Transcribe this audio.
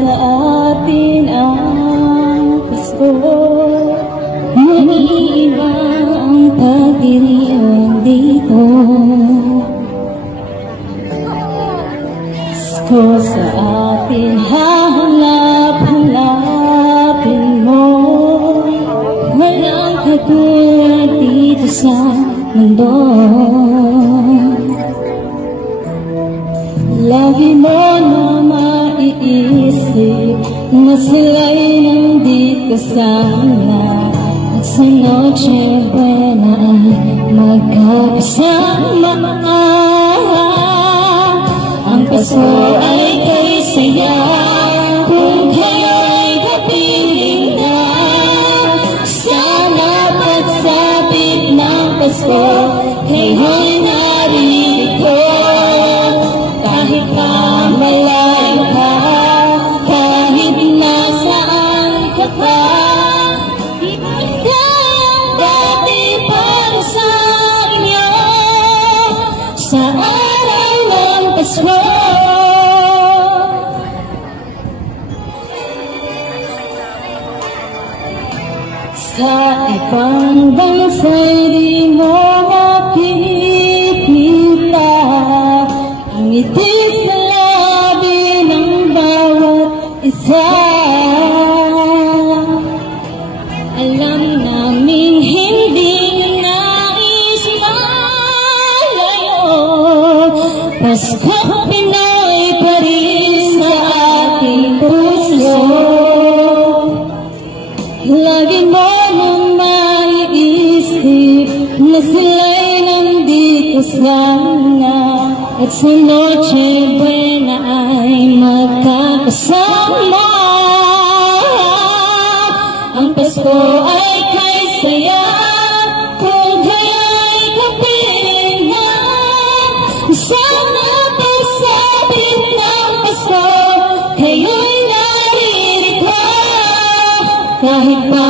sa atin ang Pasko. Naiiba ang pagdiriwang dito. Pasko sa atin, hahanap-hanapin mo. Walang katulad dito sa mundo. Lagi mo na maiisip na sila'y nandito sana, at sa Noche Buena ay magkakasama. Ang Pasko ay kay saya kung kayo'y kapiling na. Sana pagsapit ng Pasko kayo'y narito. Kahit pa malayo ka, kahit nasaan ka pa, ibigay ang dati para sa inyo sa araw ng Pasko. Sa ibang bansa'y di mo makikita ang ngiti sa labi ng bawat isa. Alam namin hindi nais malayo, Pasko Pinoy pa rin sa ating puso. Lagi mo nang maiisip na sila'y nandito sana, at sa Noche Buena ay magkakasama. Ang Pasko ay kay saya kung kayo'y kapiling na. Sana pagsapit ng Pasko kayo'y narito. Kahit pa